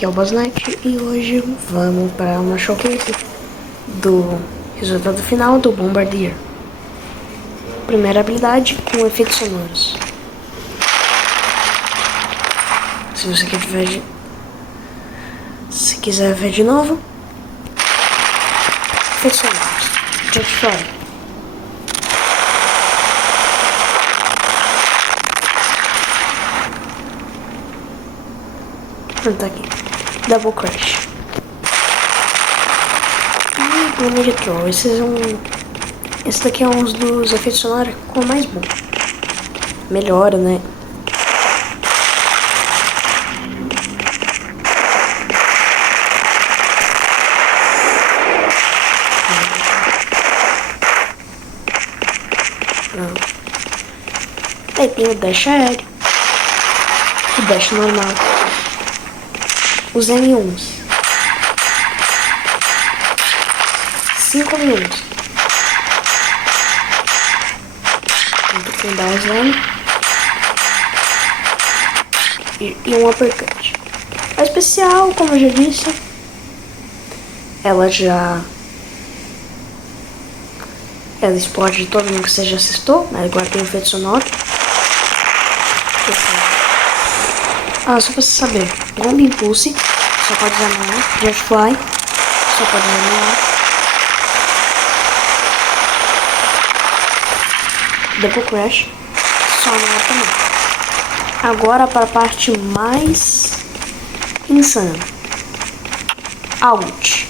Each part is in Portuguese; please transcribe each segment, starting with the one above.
aqui é o Boss Knight e hoje vamos para uma showcase do resultado final do Bombardier. Primeira habilidade com efeitos sonoros. Se você quiser ver de novo, efeitos sonoros. Jet Fly. Tá aqui. Double Crash. E Plano de Troll. Esse daqui é um dos efeitos sonoros com mais bom. Melhora, né? Pronto. Aí tem o dash aéreo. O dash normal. Os M1s. 5 M1s. Junto com o Down Slam. E um uppercut. A especial, como eu já disse, ela explode todo mundo que você já assistou, mas agora tem efeito sonoro. Só pra você saber, Bomb Impulse só pode usar no ar, Jet Fly só pode usar no ar, Double Crash só no ar também. Agora para a parte mais insana, Out.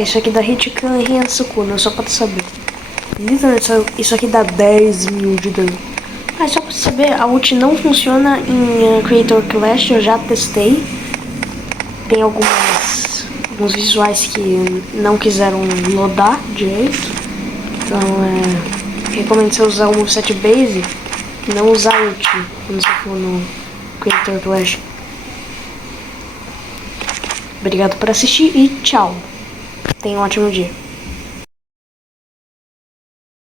Isso aqui dá Hitcan e Ryensukuna, só pra tu saber. Literalmente, isso aqui dá 10 mil de dano. Só pra tu saber, a ult não funciona em Creator Clash, eu já testei. Tem alguns visuais que não quiseram loadar direito. Então, recomendo você usar o moveset base e não usar ult quando você for no Creator Clash. Obrigado por assistir e tchau. Tenha um ótimo dia.